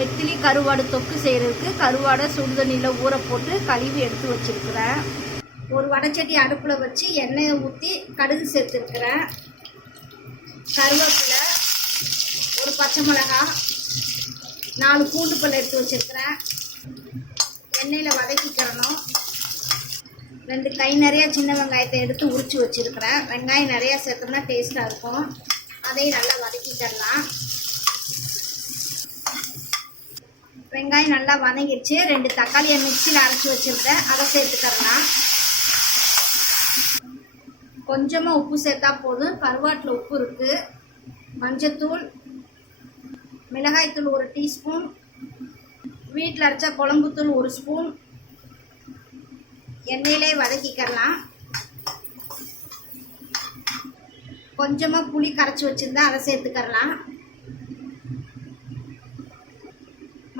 நெத்திலி கருவாடு தொக்கு செய்கிறதுக்கு கருவாடை சுடுதண்ணியில் ஊற போட்டு கழுவி எடுத்து வச்சுருக்கிறேன். ஒரு வடைச்சட்டி அடுப்பில் வச்சு எண்ணெயை ஊற்றி கடுகு சேர்த்துருக்குறேன். கருவேப்பிலை ஒரு பச்சை மிளகாய் நாலு பூண்டு பல் எடுத்து வச்சுருக்கிறேன். எண்ணெயில் வதக்கிக்கிறணும். ரெண்டு கை நிறையா சின்ன வெங்காயத்தை எடுத்து உரிச்சு வச்சுருக்கிறேன். வெங்காயம் நிறையா சேர்த்தோம்னா டேஸ்ட்டாக இருக்கும். அதையும் நல்லா வதக்கிக்கிறலாம் வெங்காயம் நல்லா வதங்கிடுச்சு. ரெண்டு தக்காளியை மிக்சியில் அரைச்சி வச்சுருக்கேன் அதை சேர்த்துக்கிறலாம் கொஞ்சமாக உப்பு சேர்த்தா போதும். கருவாட்டில் உப்பு இருக்குது மஞ்சத்தூள் மிளகாய்த்தூள் ஒரு டீஸ்பூன். வீட்டில் அரைச்சா குழம்புத்தூள் ஒரு ஸ்பூன். எண்ணெயிலே வதக்கிக்கலாம். கொஞ்சமாக புளி கரைச்சி வச்சுருந்தா அதை சேர்த்துக்கறலாம்.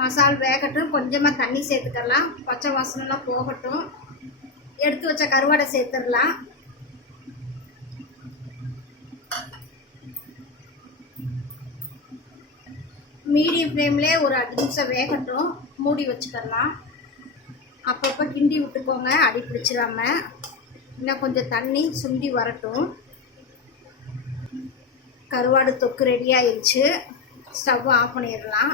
மசால் வேகட்டும் கொஞ்சமாக தண்ணி சேர்த்துக்கலாம். பச்சை வாசனெலாம் போகட்டும். எடுத்து வச்ச கருவாடை சேர்த்துடலாம். மீடியம் ஃப்ளேம்லே ஒரு அஞ்சு நிமிஷம் வேகட்டும். மூடி வச்சுக்கலாம். அப்பப்போ கிண்டி விட்டுக்கோங்க. அடி பிடிச்சிடாம. இன்னும் கொஞ்சம் தண்ணி சுண்டி வரட்டும். கருவாடு தொக்கு ரெடி ஆயிடுச்சு. ஸ்டவ் ஆஃப் பண்ணிடலாம்.